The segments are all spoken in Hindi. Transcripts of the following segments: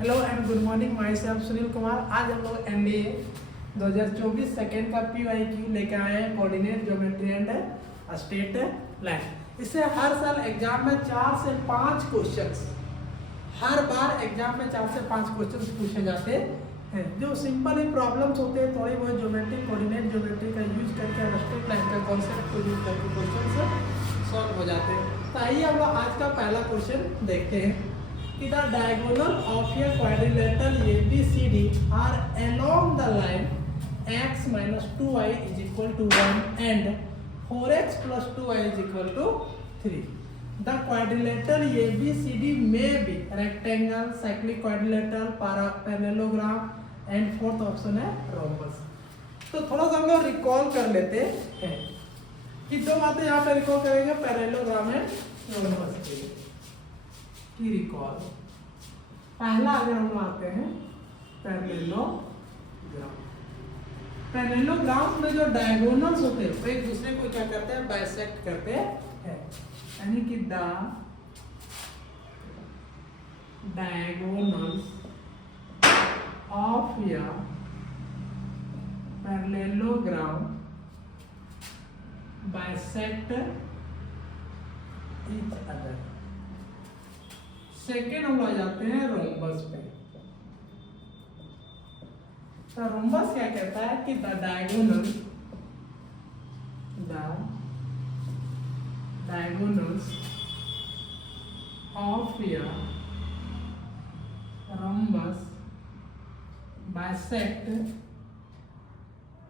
Hello and good morning, my self Sunil Kumar. आज हम लोग एनडीए 2024 सेकेंड का PYQ लेके आए हैं, coordinate geometry and straight line. इससे हर साल एग्जाम में 4 से 5 क्वेश्चंस, हर बार एग्जाम में 4 से 5 क्वेश्चंस पूछे जाते हैं जो सिंपल ही प्रॉब्लम्स होते हैं, थोड़ी बहुत ज्योमेट्री कोऑर्डिनेट ज्योमेट्री का यूज करके और स्ट्रेट लाइन का कॉन्सेप्ट को यूज करके क्वेश्चंस सॉल्व हो जाते हैं। तो आइए हम लोग आज का पहला क्वेश्चन देखते हैं कि the diagonal of a quadrilateral ABCD are along the line x minus 2y is equal to 1 and 4x plus 2y is equal to 3. The quadrilateral ABCD may be rectangle, cyclic quadrilateral, parallelogram and fourth option है rhombus. तो थोड़ा सा हम लोग रिकॉल कर लेते हैं कि दो बातें यहाँ पे रिकॉल करेंगे, पैरेललोग्राम एंड रोम्बस के की रिकॉल। पहला अगर हम आते हैं पैरेललोग्राम। पैरेललोग्राम में जो डायगोनल्स होते हैं वो एक दूसरे को क्या करते हैं, बाइसेक्ट करते हैं। यानी कि द डायगोनल्स ऑफ या parallelogram bisect each other. Second हम आ जाते हैं रोम्बस पे। तो रोम्बस क्या कहता है कि द डायगोनल्स ऑफ या rhombus bisect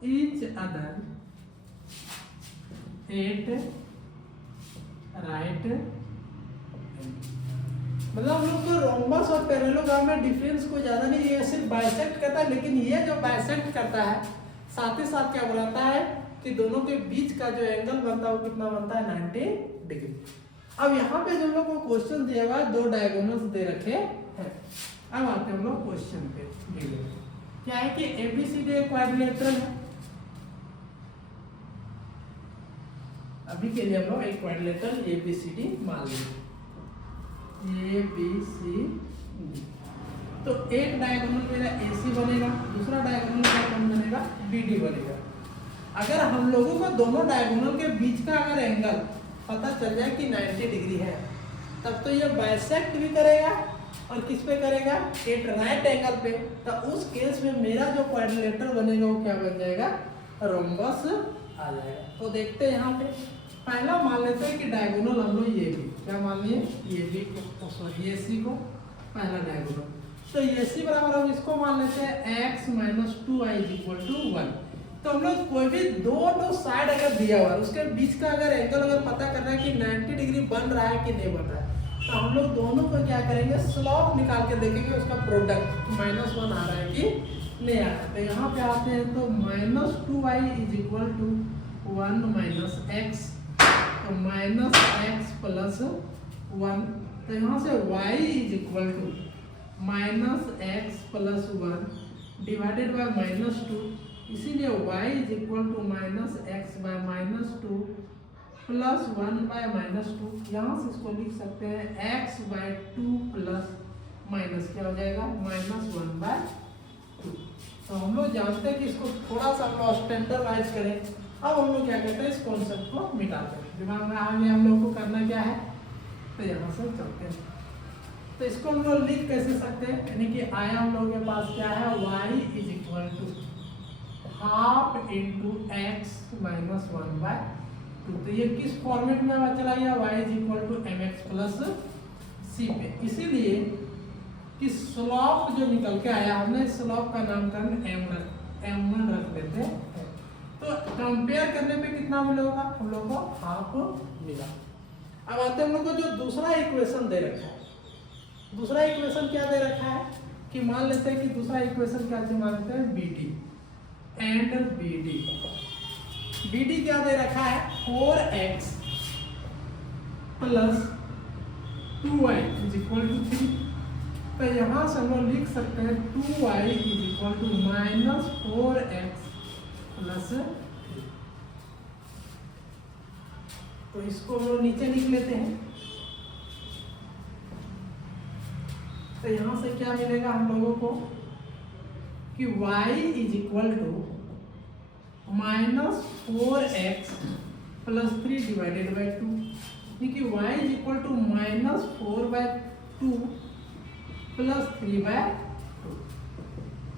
each other at right. मतलब हम लोग को रोम्बस और पैरेललोग्राम में डिफरेंस कोई ज्यादा नहीं, ये सिर्फ बाइसेक्ट करता है। लेकिन ये जो बाइसेक्ट करता है साथ ही साथ क्या बोलाता है कि दोनों के बीच का जो एंगल बनता है वो कितना बनता है, 90 डिग्री। अब यहाँ पे जो लोग को क्वेश्चन दिया हुआ है, 2 डायगोनल्स दे रखे हैं। अब आते हैं हम लोग क्वेश्चन पे। क्या है कि ABCD एक क्वाड्रिलेटरल है। अभी के लिए हम लोग एक क्वाड्रिलेटरल ABCD मान लेंगे, ABCD। तो एक डायगोनल मेरा AC बनेगा, दूसरा डायगोनल क्या कौन बनेगा, BD बनेगा। अगर हम लोगों को दोनों डायगोनल के बीच का अगर एंगल पता चल जाए कि 90 डिग्री है, तब तो ये बाइसेक्ट भी करेगा और किस पे करेगा, एट राइट एंगल पे। तो उस केस में मेरा जो क्वाड्रिलेटरल बनेगा वो क्या बन जाएगा, रोम्बस आ जाएगा। तो देखते हैं यहाँ पे पहला मान लेते हैं कि डायगोनल हम लोग ये भी क्या मान लिए, ये भी को सॉरी AC को पहला डायगोनल। तो AC बराबर हम इसको मान लेते हैं x minus 2y is equal to 1। तो हम लोग कोई भी दो साइड अगर दिया हुआ है उसके बीच का अगर एंगल अगर पता करना है कि 90 डिग्री बन रहा है कि नहीं बन रहा है, तो हम लोग दोनों को क्या करेंगे, स्लॉप निकाल के देखेंगे उसका प्रोडक्ट -1 आ रहा है कि नहीं आ रहा है। तो यहाँ पे आते हैं तो -2y is equal to 1 minus x, तो -x plus 1। तो यहाँ से y is equal to -x plus 1 divided by -2। इसीलिए y is equal to -x by -2 plus 1 by -2। यहाँ से इसको लिख सकते हैं x by 2 plus माइनस क्या हो जाएगा, -1 by 2। तो हम लोग जानते हैं कि इसको थोड़ा सा हम लोग स्टैंडर्डाइज करें। अब हम लोग क्या करते हैं, इस कॉन्सेप्ट को मिटाते हैं। दिमाग में आगे हम लोग को करना क्या है, तो यहाँ से चलते हैं। तो इसको हम लोग लिख कैसे सकते हैं, यानी कि आया हम लोगों के पास क्या है, y is equal to half into x minus 1 by 2। तो ये किस फॉर्मेट में चला गया, y is equal to mx plus c पे। इसीलिए कि स्लॉप जो निकल के आया, हमने स्लॉप का नामकरण m1 रख देते हैं। तो कंपेयर करने पे कितना मिलेगा, हम लोग को हाफ मिला। अब आते हैं हम लोग को जो दूसरा इक्वेशन दे रखा है। दूसरा इक्वेशन क्या दे रखा है कि मान लेते हैं कि दूसरा इक्वेशन क्या मान लेते हैं, BD एंड BD क्या दे रखा है, 4x plus 2y is equal to 3। तो यहाँ से हम लोग लिख सकते हैं 2y is equal to -4x plus 3। तो इसको हम लोग नीचे लिख लेते हैं। तो तो यहाँ से क्या मिलेगा हम लोगों को कि y is equal to -4x plus 3 divided by 2, क्योंकि y is equal to -4/2 plus 3/2।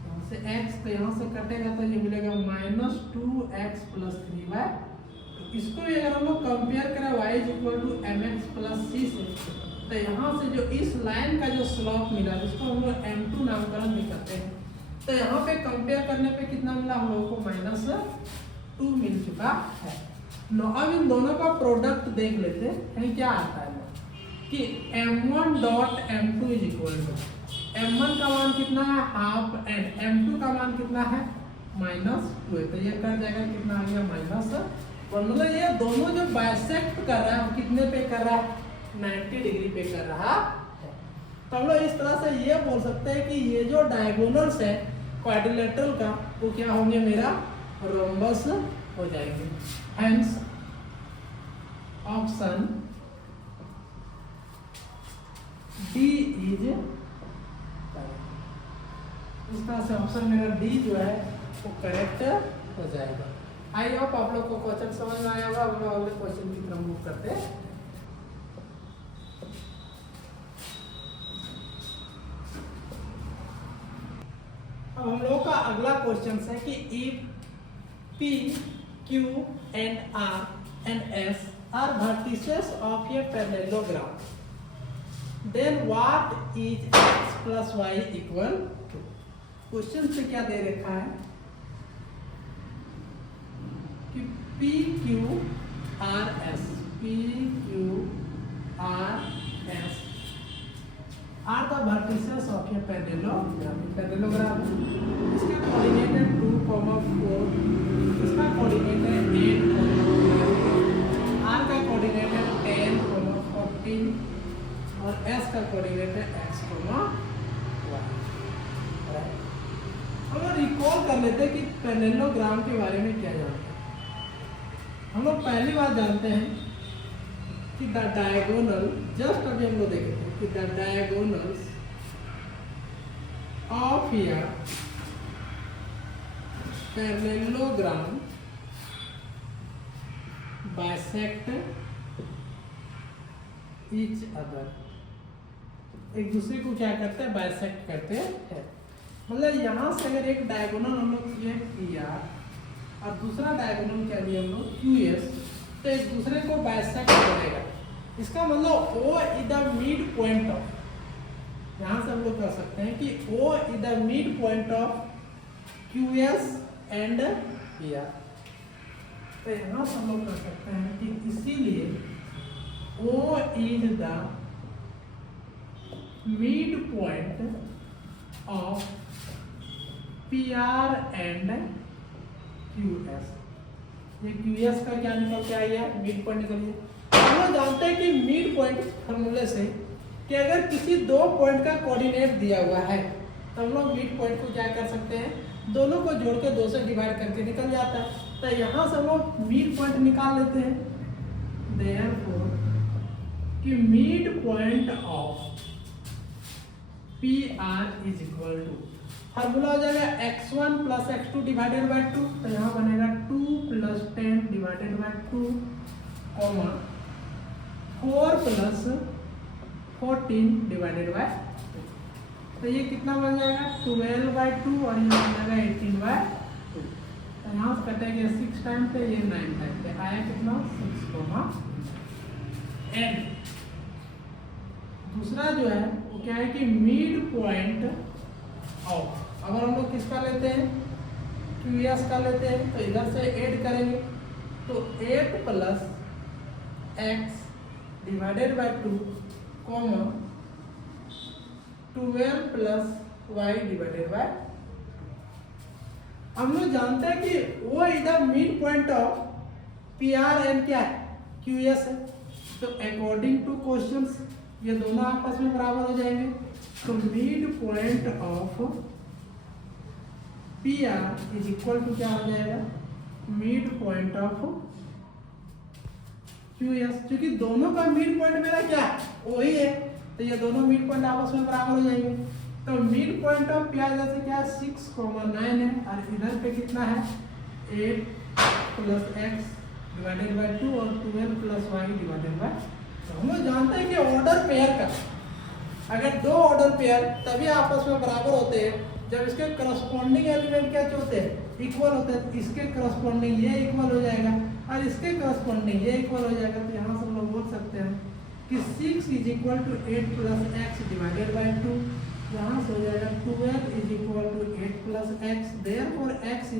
यहाँ से x तो यहाँ से कटेगा तो ये मिलेगा -2x प्लस 3/2। इसको भी अगर हम लोग कंपेयर करें y is equal to mx plus c से, तो यहाँ से जो इस लाइन का जो स्लोप मिला जिसको हम लोग m2 नामकरण भी करते हैं, तो यहाँ पे कंपेयर करने पे कितना मिला हम लोगों को -2 मिल चुका है। अब इन दोनों का प्रोडक्ट देख लेते हैं क्या आता है कि m1 dot m2 is equal to m1 का मान कितना है हाफ एंड m2 का मान कितना है -2 है, तो ये कर जाएगा कितना आ गया -1। मतलब ये दोनों जो बाइसेक्ट कर रहा है कितने पे कर रहा है 90 डिग्री पे कर रहा है। तो हम लोग इस तरह से ये बोल सकते हैं कि ये जो डायगोनल्स है क्वाड्रिलेटरल का वो क्या होंगे मेरा रोम्बस हो जाएंगे। हेंस ऑप्शन डी इज, इस तरह से ऑप्शन मेरा डी जो है वो करेक्ट हो जाएगा। आई होप आप लोग को क्वेश्चन समझ में आया होगा। हम लोग अगले क्वेश्चन की तरफ मूव करते हैं। अब हम लोगों का अगला क्वेश्चन है कि if P, Q and R and S are vertices of a parallelogram, then what is x plus y equal to? Question से क्या दे रखा है कि P, Q, R, S, P, Q, R, S are the vertices of a parallelogram. Parallelogram इसका कोऑर्डिनेट है 2, 4, इसका कोऑर्डिनेट है 8, R का कोऑर्डिनेट है 10, 14 और S का कोऑर्डिनेट है x, y। हम लोग रिकॉल कर लेते हैं कि पैरेललोग्राम के बारे में क्या जानते हैं। हम लोग पहली बात जानते हैं कि द डायगोनल, जस्ट अभी हम लोग देखे थे कि द डायगोनल्स ऑफ या पैरेललोग्राम बाइसेक्ट ईच अदर, एक दूसरे को क्या करते हैं बाइसेक्ट करते हैं। मतलब यहाँ से अगर एक डायगोनल हम लोग किया और दूसरा डायगोनल क्या लिया हम लोग QS, तो एक दूसरे को बाइसेक्ट करेगा। इसका मतलब O is the mid point of, यहाँ से हम लोग कह सकते हैं कि O is the mid point of QS and PR। तो यहाँ से हम लोग कह सकते हैं कि इसीलिए O is the mid point of PR and QS। ये QS का क्या निकल के आया मिड पॉइंट निकल गया। हम लोग जानते हैं कि मिड पॉइंट फॉर्मूले से कि अगर किसी दो पॉइंट का कोऑर्डिनेट दिया हुआ है तो हम लोग मिड पॉइंट को क्या कर सकते हैं, दोनों को जोड़ के 2 से डिवाइड करके निकल जाता है। तो यहाँ से हम लोग मिड पॉइंट निकाल लेते हैं। देयरफॉर कि mid point of PR is equal to, formula हो जाएगा x1 plus x2 divided by 2, तो यहाँ बनेगा 2 plus 10 divided by 2, 4 plus 14 divided by 2। तो ये कितना बन जाएगा 12/2 और ये बन जाएगा 18/2। तो यहाँ से कटेगा 6 टाइम पे, ये 9 टाइम पे आया कितना 6, n। दूसरा जो है वो क्या है कि मिड पॉइंट ऑफ, अगर हम लोग किसका लेते हैं QS का लेते हैं तो इधर से ऐड करेंगे तो 8 plus x divided by 2, 12 plus y divided by. हम लोग जानते हैं कि वो इधर mid point of PR and क्या है QS है। तो अकॉर्डिंग टू क्वेश्चंस ये दोनों आपस में बराबर हो जाएंगे। तो mid point of PR is equal to क्या हो जाएगा मिड पॉइंट ऑफ QS, क्योंकि दोनों का मिड पॉइंट मेरा क्या वही है। तो ये दोनों मिड पॉइंट आपस में बराबर हो जाएंगे। तो मिड पॉइंट ऑफ पी जैसे क्या 6,9 है और इधर पे कितना है 8 + x डिवाइडेड बाय 2 और 12 + y डिवाइडेड बाय। तो हम लोग जानते हैं कि ऑर्डर पेयर का अगर दो ऑर्डर पेयर तभी आपस में बराबर होते हैं जब इसके करस्पॉन्डिंग एलिमेंट क्या होते हैं इक्वल होते हैं। इसके करस्पॉन्डिंग ये इक्वल हो जाएगा और इसके करस्पॉन्डिंग ये इक्वल हो जाएगा। तो यहाँ से हम लोग बोल सकते हैं कि 6 = 8 + x डिवाइडेड बाय 2। यहाँ से हो जाएगा 12 = 8 + x। देयरफॉर x =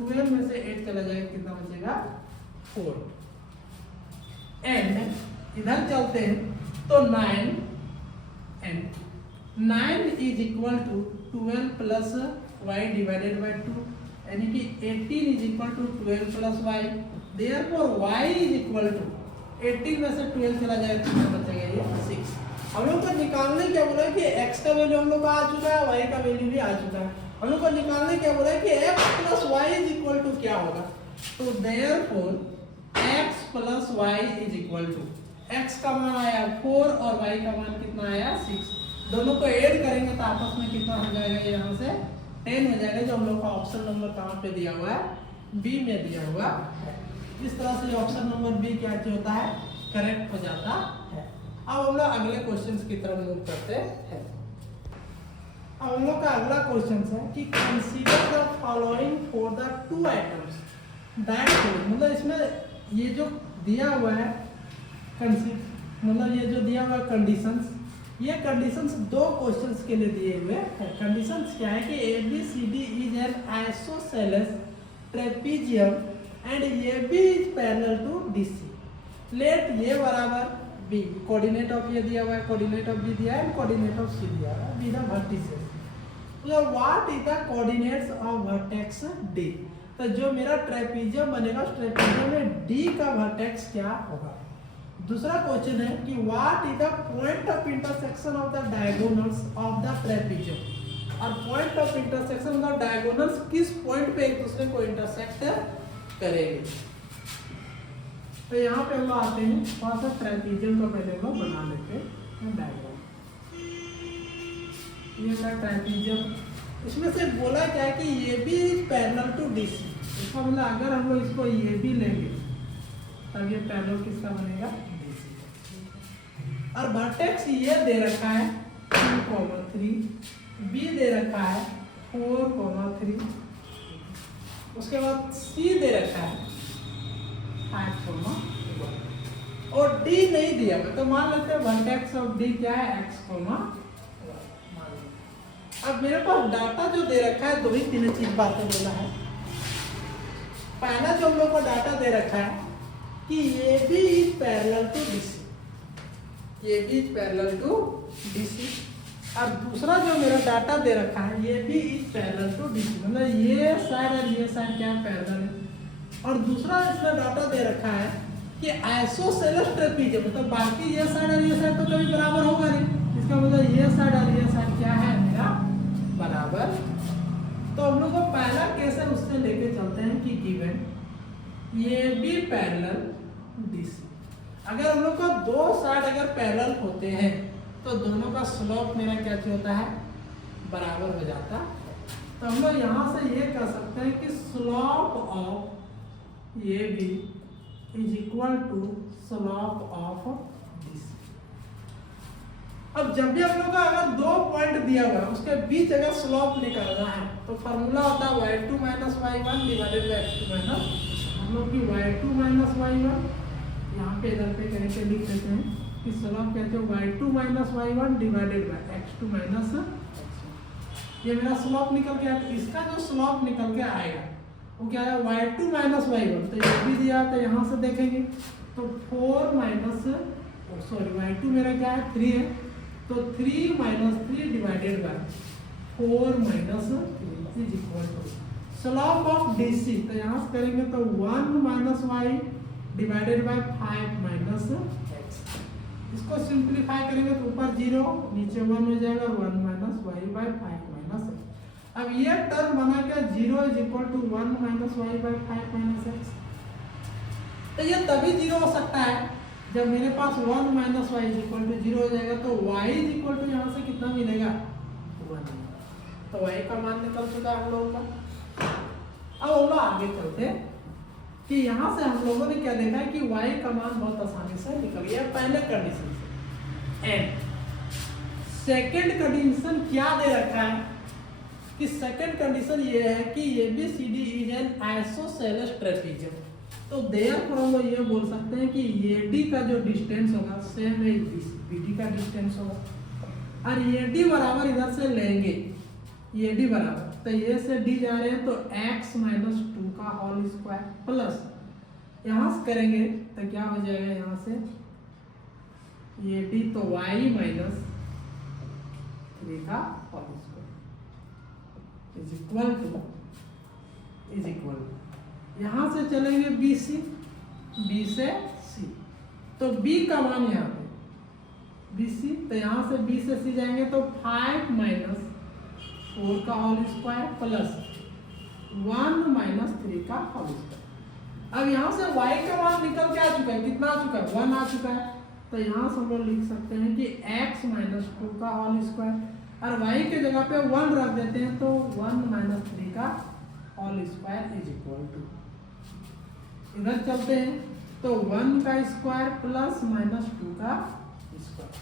12 में से 8 चला जाएगा, कितना बचेगा 4। एंड इधर चलते हैं तो 9 = 12 + y डिवाइडेड बाय 2, यानी कि 18 = 12 + y। देयरफॉर y = 18 में से 12 चला जाएगा, कितना बचेगा ये 6। हम लोग को निकालने क्या बोला है कि x का वैल्यू हम लोग का आ चुका है, y का वैल्यू भी आ चुका है। हम लोग को निकालने क्या बोला है कि x + y = क्या होगा। तो देयरफॉर x + y = x का मान आया 4 और y का मान कितना आया 6। दोनों को ऐड करेंगे तो आपस में कितना हो जाएगा, यहाँ से 10 हो जाएगा, जो हम लोग का ऑप्शन नंबर कहाँ पे दिया हुआ है बी में दिया हुआ है। इस तरह से ऑप्शन नंबर बी क्या होता है करेक्ट हो जाता है। अब हम लोग अगले क्वेश्चंस की तरफ मूव करते हैं। अब हम लोग का अगला क्वेश्चन है कि consider the following for the 2 items that, मतलब इसमें ये जो दिया हुआ है मतलब ये जो दिया हुआ कंडीशंस, ये कंडीशंस दो क्वेश्चंस के लिए दिए हुए हैं। कंडीशंस क्या है कि ABCD is an isosceles trapezium and AB is parallel to DC। Let ये बराबर B, कोऑर्डिनेट ऑफ ये दिया हुआ है, कोऑर्डिनेट ऑफ B दिया है, कोऑर्डिनेट ऑफ C दिया है, B द वर्टिसेस। तो what is the coordinates of vertex D। तो जो मेरा ट्रेपीजियम बनेगा उस ट्रेपीजियम में D का वर्टेक्स क्या होगा। दूसरा क्वेश्चन है कि what is the point of intersection of the diagonals of the trapezium. और point of intersection of the diagonals किस पॉइंट पे एक दूसरे को इंटरसेक्ट करेंगे। तो यहाँ पे हम आते हैं थोड़ा सा ट्रेपीजियम को पहले हम बना लेते हैं डायग्राम। ये है ट्रेपीजियम, इसमें से बोला क्या है कि ये भी इज पैरेलल टू DC। इसका मतलब अगर हम लोग इसको ये भी लेंगे तब ये पैरेलल किसका बनेगा DC। और वर्टेक्स ये दे रखा है 2,3, B दे रखा है 4,3, उसके बाद C दे रखा है 5,1 और D नहीं दिया। तो मान लेते हैं वर्टेक्स ऑफ D क्या है x,1। अब मेरे पास डाटा जो दे रखा है दो ही तीन चीज बातें बोला है। पहला जो हम लोग को डाटा दे रखा है कि ये भी इज पैरेलल टू DC, ये भी इज पैरेलल टू DC। और दूसरा जो मेरा डाटा दे रखा है ये भी इज पैरेलल टू DC, मतलब ये साइड और ये साइड क्या पैरेलल है। और दूसरा इसमें डाटा दे रखा है कि आइसोसेलेस ट्रेपीजियम, मतलब बाकी ये साइड और ये साइड तो कभी बराबर होगा नहीं, इसका मतलब ये साइड और ये साइड क्या है मेरा बराबर। तो हम लोग को पहला केस है उससे लेके चलते हैं कि गिवन ये भी पैरेलल DC। अगर हम लोग का दो साइड अगर पैरेलल होते हैं तो दोनों का स्लोप मेरा क्या होता है बराबर हो जाता है। तो हम लोग यहाँ से ये कह सकते हैं कि स्लोप ऑफ ये भी is equal to slope of DC। अब जब भी हम लोग का अगर दो पॉइंट दिया हुआ है उसके बीच अगर स्लोप निकालना है तो फॉर्मूला होता है y2 - y1 divided by x2 minus, हम लोग की y2 - y1 यहाँ पे इधर पे कहीं पे लिख देते हैं कि स्लोप कहते हैं y2 - y1 divided by x2 minus x1। ये मेरा स्लोप निकल के आया। इसका जो स्लोप निकल के आएगा वो क्या है y2 - y1। तो ये भी दिया तो यहाँ से देखेंगे तो 4 माइनस y2 मेरा क्या है 3 है, तो 3 - 3 divided by 4 - 3 is equal to slope of DC। तो यहाँ से करेंगे तो 1 - y डिवाइडेड बाय 5 - x। इसको सिंप्लीफाई करेंगे तो ऊपर 0 नीचे 1 हो जाएगा, 1 - y बाय 5 - x। अब ये टर्म बना क्या 0 is equal to 1 - y by 5 - x। तो ये तभी 0 हो सकता है जब मेरे पास 1 minus y is equal to 0 हो जाएगा तो y इज इक्वल टू यहाँ से कितना मिलेगा 1। तो y का मान निकल चुका है हम लोगों का। अब हम लोग आगे चलते हैं कि यहाँ से हम लोगों ने क्या देखा है कि y का मान बहुत आसानी से निकल गया पहले कंडीशन से। एंड सेकेंड कंडीशन क्या दे रखा है कि सेकेंड कंडीशन ये है कि ABCD is an isosceles trapezium. तो देयरफॉर हम लोग ये बोल सकते हैं कि AD का जो डिस्टेंस होगा सेम है BD का डिस्टेंस होगा और AD बराबर इधर से लेंगे AD बराबर तो ये से D जा रहे हैं तो x माइनस 2 का होल स्क्वायर प्लस यहाँ से करेंगे तो क्या हो जाएगा यहाँ से AD तो y माइनस 3 का होल स्क्वायर इज इक्वल यहाँ से चलेंगे BC B से C तो B का मान यहाँ पे BC तो यहाँ से B से C जाएंगे तो 5 माइनस 4 का होल स्क्वायर प्लस 1 माइनस 3 का होल स्क्वायर। अब यहाँ से y का मान निकल के आ चुका है कितना आ चुका है 1 आ चुका है तो यहाँ से हम लोग लिख सकते हैं कि x माइनस 2 का होल स्क्वायर और y के जगह पे 1 रख देते हैं तो 1 माइनस 3 का whole square is equal to इधर चलते हैं तो 1 का स्क्वायर प्लस माइनस 2 का स्क्वायर।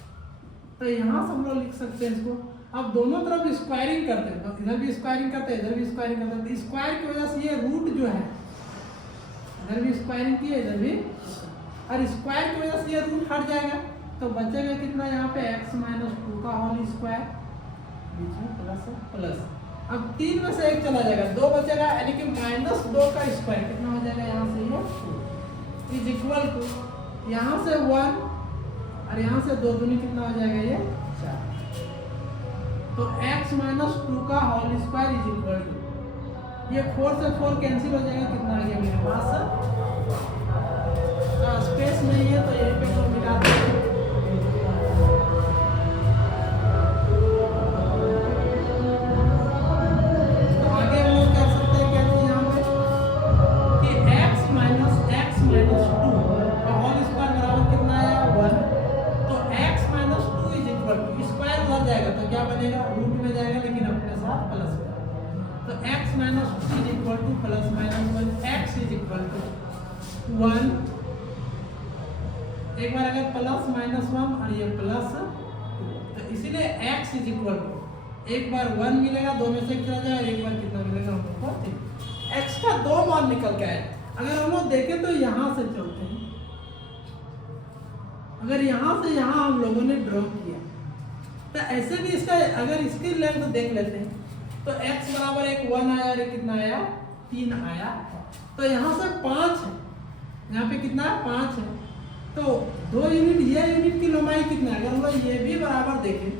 तो यहाँ से हम लोग लिख सकते हैं इसको। अब दोनों तरफ स्क्वायरिंग करते हैं तो इधर भी स्क्वायरिंग करते हैं इधर भी स्क्वायरिंग करते हैं। स्क्वायर की वजह से ये रूट जो है इधर भी स्क्वायरिंग की है इधर भी और स्क्वायर की वजह से ये रूट हट जाएगा तो बचेगा कितना यहाँ पे x माइनस 2 का होल स्क्वायर बीच में प्लस प्लस। अब 3 में से 1 चला जाएगा 2 बचेगा यानी कि माइनस 2 का स्क्वायर कितना हो जाएगा यहाँ से ये इज इक्वल टू यहाँ से 1 और यहाँ से 2 दूनी कितना हो जाएगा ये 4 तो x माइनस 2 का whole square is equal to ये 4 से 4 कैंसिल हो जाएगा कितना आ गया मेरे पास स्पेस नहीं है तो यहीं पे हम मिला देंगे तो आगे हम लोग कर सकते हैं क्या चीज यहाँ पे कि x माइनस 2 का होल स्क्वायर बराबर कितना आया 1 तो x minus 2 is equal to square उधर जाएगा तो क्या बनेगा रूट में जाएगा लेकिन अपने साथ प्लस तो x minus 2 is equal to plus minus 1 x is equal to 1 एक बार अगर प्लस माइनस 1 और ये प्लस तो इसीलिए x इज इक्वल टू एक बार 1 मिलेगा 2 में से चला जाएगा और एक बार कितना मिलेगा हम लोग को 3 x का 2 मान निकल के आए। अगर हम लोग देखें तो यहाँ से चलते हैं अगर यहाँ से यहाँ हम लोगों ने ड्रॉ किया तो ऐसे भी इसका अगर इसकी लेंथ देख लेते हैं तो x बराबर एक 1 आया और कितना आया 3 आया तो यहाँ से 5 है यहाँ पे कितना 5 है तो 2 यूनिट ये यूनिट की लंबाई कितना है अगर हम लोग ये भी बराबर देखें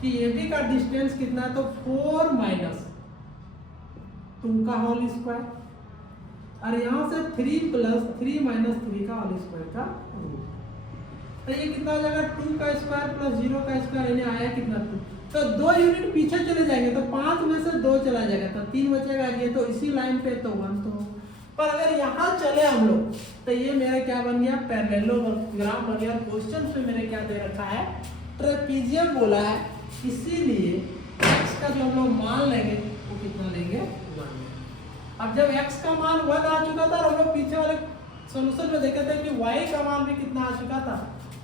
कि ये भी का डिस्टेंस कितना है तो 4 माइनस 2 का होल स्क्वायर और यहाँ से 3 प्लस 3 माइनस 3 का होल स्क्वायर का रूट तो ये कितना हो जाएगा 2 का स्क्वायर प्लस 0 का स्क्वायर यानी आया कितना 2 तो 2 यूनिट पीछे चले जाएंगे तो 5 में से 2 चला जाएगा तो 3 बचेगा ये तो इसी लाइन पे तो 1 तो पर अगर यहाँ चले हम लोग तो ये मेरा क्या बन गया पैरेललोग्राम बन गया। क्वेश्चन पे मेरे क्या दे रखा है ट्रेपीजियम बोला है इसीलिए x का जो हम लोग मान लेंगे वो कितना लेंगे 1। अब जब x का मान 1 आ चुका था और हम लोग पीछे वाले सॉल्यूशन में देखे थे कि y का मान भी कितना आ चुका था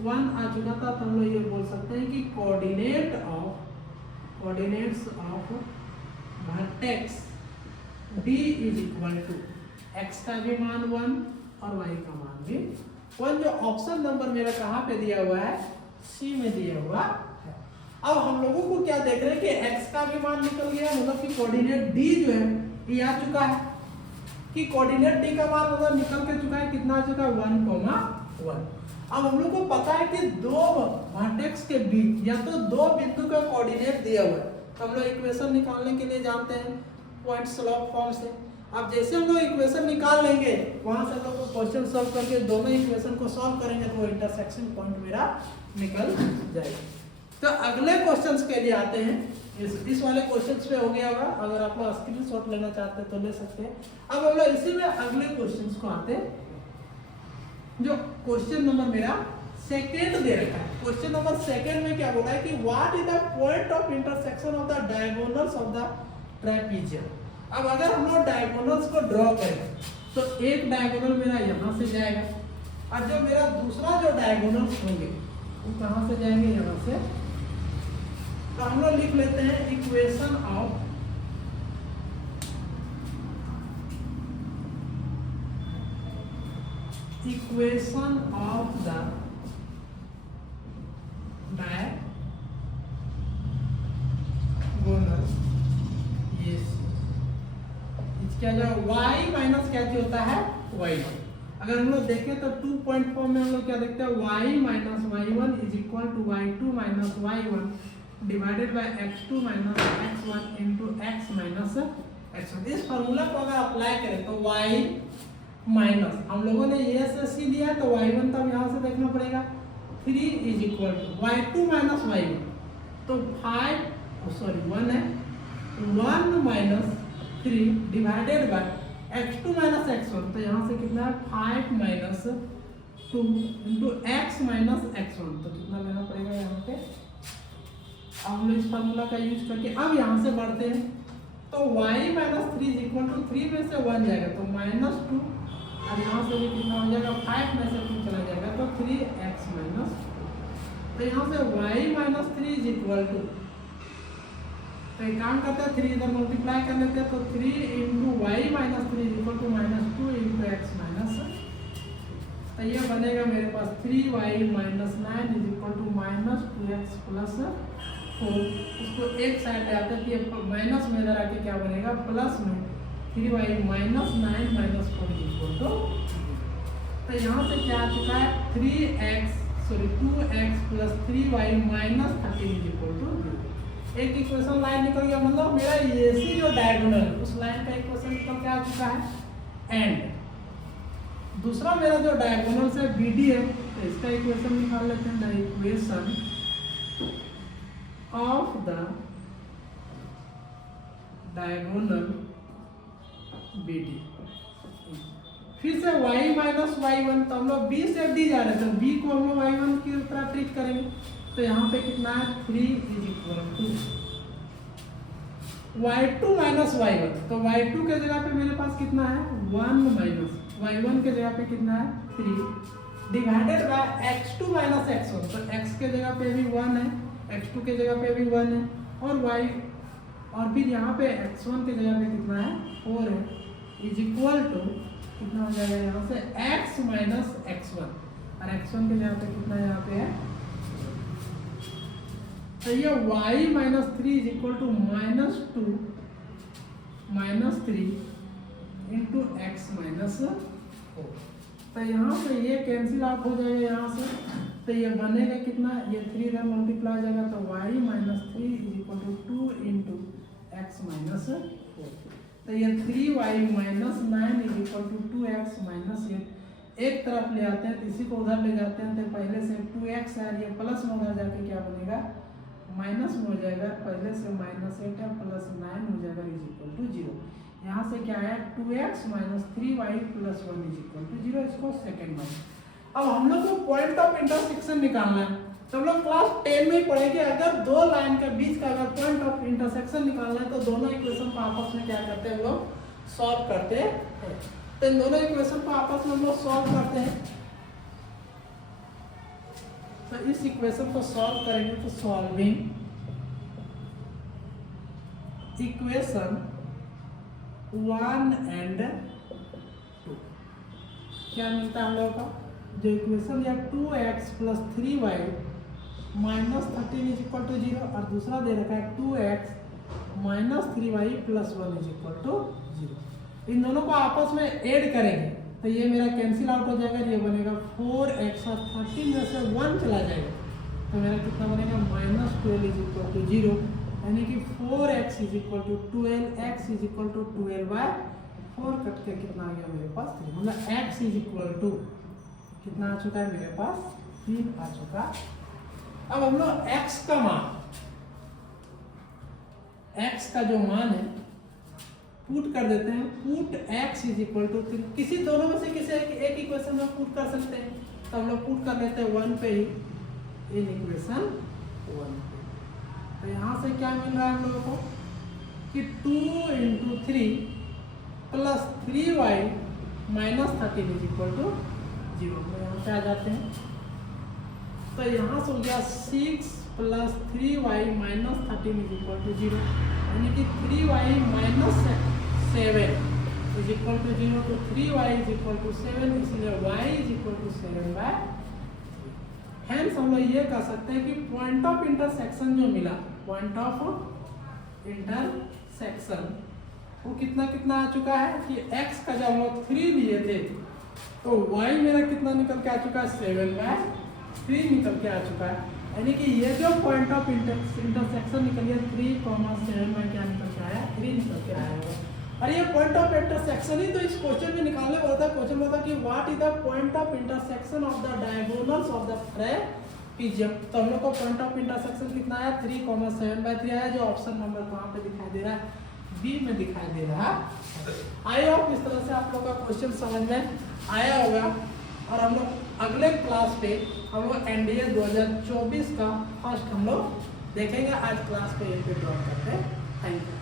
1 आ चुका था तो हम लोग ये बोल सकते हैं कि coordinates of vertex D is equal to x का भी मान 1 और y का मान भी 1 जो ऑप्शन नंबर मेरा कहाँ पे दिया हुआ है C में दिया हुआ है। अब हम लोगों को क्या देख रहे हैं कि x का भी मान निकल गया मतलब कि कोऑर्डिनेट D जो है ये आ चुका है कि कोऑर्डिनेट D का मान मतलब निकल के चुका है कितना आ चुका है 1,1। अब हम लोग को पता है कि दो वर्टेक्स के बीच या तो दो बिंदु का कोऑर्डिनेट दिया हुआ है तो हम लोग इक्वेशन निकालने के लिए जानते हैं पॉइंट स्लॉप फॉर्म से। अब जैसे हम लोग इक्वेशन निकाल लेंगे वहां से हम लोग क्वेश्चन सॉल्व करके दोनों इक्वेशन को सॉल्व करेंगे तो इंटरसेक्शन पॉइंट मेरा निकल जाएगा। तो अगले क्वेश्चंस के लिए आते हैं। इस वाले क्वेश्चंस पे हो गया होगा, अगर आप लोग स्क्रीनशॉट लेना चाहते हैं तो ले सकते हैं। अब हम लोग इसी में अगले क्वेश्चंस को आते हैं जो क्वेश्चन नंबर मेरा सेकेंड दे रखा है। क्वेश्चन नंबर सेकेंड में क्या बोल रहा है कि what is the point of intersection of the diagonals of the trapezium. अब अगर हम लोग डायगोनल्स को ड्रॉ करें तो एक डायगोनल मेरा यहाँ से जाएगा और जो मेरा दूसरा जो डायगोनल्स होंगे वो कहाँ से जाएंगे, यहाँ से। तो हम लोग लिख लेते हैं इक्वेशन ऑफ द डायगोनल, ये क्या जो y माइनस क्या होता है y1। अगर हम लोग देखें तो 2.4 में हम लोग क्या देखते हैं, y minus y1 is equal to y2 minus y1 divided by x2 minus x1 into x minus x1। इस फार्मूला को अगर अप्लाई करें तो y माइनस हम लोगों ने ये से c लिया तो y1 तब यहाँ से देखना पड़ेगा 3 is equal to y2 minus y1 तो 1 है 1 minus 3 divided by x2 minus x1 तो यहाँ से कितना है 5 minus 2 into x minus x1 तो कितना लेना पड़ेगा यहाँ पे। अब हम इस फार्मूला का यूज करके अब यहाँ से बढ़ते हैं तो y minus 3 is equal to 3 में से 1 जाएगा तो माइनस 2 और यहाँ से भी कितना हो जाएगा 5 में से 2 चला जाएगा तो 3x माइनस 2 तो यहाँ से y minus 3 is equal to तो एक काम करते हैं 3 इधर मल्टीप्लाई कर लेते हैं तो 3 into y minus 3 is equal to minus 2 into x minus तो ये बनेगा मेरे पास 3y minus 9 is equal to minus 2x plus 4। इसको एक साइड ले आते हैं तो ये माइनस में इधर आके क्या बनेगा प्लस में 3y minus 9 minus 4 is equal to तो यहाँ से क्या आ चुका है 2x plus 3y minus 13 is equal to 0। एक इक्वेशन लाइन निकल गया, मतलब मेरा ये सी जो डायगोनल उस लाइन का इक्वेशन निकल के आ चुका है। एंड दूसरा मेरा जो डायगोनल से BD है तो इसका इक्वेशन निकाल लेते हैं, the equation of the diagonal BD। फिर से y माइनस y1 तो हम लोग B से D जा रहे थे, B को हम लोग y1 की तरह ट्रीट करेंगे तो यहाँ पे कितना है 3 is equal to y2 minus y1 तो y2 के जगह पे मेरे पास कितना है 1 माइनस y1 के जगह पे कितना है 3 divided by x2 minus x1 तो x के जगह पे भी 1 है, x2 के जगह पे भी 1 है और y और फिर यहाँ पे x1 के जगह पे कितना है 4 है इज इक्वल टू कितना हो जाएगा यहाँ से x माइनस x1 और x1 के जगह पे कितना यहाँ पे है तो ये y minus 3 is equal to minus 2 minus 3 into x minus 4 तो यहाँ से ये कैंसिल आउट हो जाएगा यहाँ से तो ये बनेगा कितना ये 3 इधर मल्टीप्लाई हो जाएगा तो y minus 3 is equal to 2 into x minus 4 तो ये 3y minus 9 is equal to 2x minus 8 एक तरफ ले आते हैं तो इसी को उधर ले जाते हैं तो पहले से 2x है ये प्लस में उधर जाके क्या बनेगा माइनस में हो जाएगा, पहले से माइनस 8 है प्लस 9 हो जाएगा इज इक्वल टू 0। यहाँ से क्या है 2x minus 3y plus 1 is equal to 0, इसको सेकेंड में। अब हम लोग को पॉइंट ऑफ इंटरसेक्शन निकालना है तो हम लोग क्लास 10 में ही पढ़ेंगे अगर दो लाइन के बीच का अगर पॉइंट ऑफ इंटरसेक्शन निकालना है तो दोनों इक्वेशन को आपस में क्या करते हैं हम लोग सॉल्व करते हैं। तो इन दोनों इक्वेशन को आपस में हम लोग सॉल्व करते हैं तो इस इक्वेशन को सॉल्व करेंगे तो सॉल्विंग इक्वेशन 1 एंड 2 क्या मिलता है हम लोगों का जो इक्वेशन या 2x plus 3y minus 13 is equal to 0 और दूसरा दे रखा है 2x minus 3y plus 1 is equal to 0। इन दोनों को आपस में ऐड करेंगे तो ये मेरा कैंसिल आउट हो जाएगा, ये बनेगा 4x और 13 में से 1 चला जाएगा तो मेरा कितना बनेगा माइनस 12 इज इक्वल टू 0 यानी कि 4x is equal to 12x is equal to 12/4 cut के कितना आ गया मेरे पास 3 मतलब x इज इक्वल टू कितना आ चुका है मेरे पास 3 आ चुका। अब हम लोग x का मान x का जो मान है पुट कर देते हैं, put x is equal to 3 किसी दोनों में से किसी एक इक्वेशन में पुट कर सकते हैं तो हम लोग पुट कर लेते हैं 1 पे ही इन इक्वेशन 1 पे। तो यहाँ से क्या मिल रहा है हम लोगों को कि 2 into 3 plus 3y minus 13 is equal to 0। यहाँ पे आ जाते हैं तो यहाँ से हो गया 6 plus 3y minus 13 is equal to 0, यानी कि 3y minus 7 is equal to 0। तो 3y इज इक्वल टू 7, इसलिए y is equal to 7/3। Hence हम लोग ये कह सकते हैं कि पॉइंट ऑफ इंटरसेक्शन जो मिला, पॉइंट ऑफ इंटरसेक्शन वो कितना कितना आ चुका है कि x का जब हम लोग 3 लिए थे तो y मेरा कितना निकल के आ चुका है 7/3 निकल के आ चुका है, यानी कि ये जो पॉइंट ऑफ इंटरसेक्शन निकल गया 3,7 में क्या निकल के आया 3 निकल के आया होगा। और ये पॉइंट ऑफ इंटरसेक्शन ही तो इस क्वेश्चन में निकालने वाला था। क्वेश्चन में था कि what is the point of intersection of the diagonals of the trapezium. तो हम लोग को पॉइंट ऑफ इंटरसेक्शन कितना आया 3,7/3 आया, जो ऑप्शन नंबर कहाँ पे दिखाई दे रहा है बी में दिखाई दे रहा है। आई होप इस तरह से आप लोग का क्वेश्चन समझ में आया होगा। और हम लोग अगले क्लास पे हम लोग एनडीए 2024 का फर्स्ट हम लोग देखेंगे। आज क्लास पे ये ड्रॉप करते हैं। Thank you.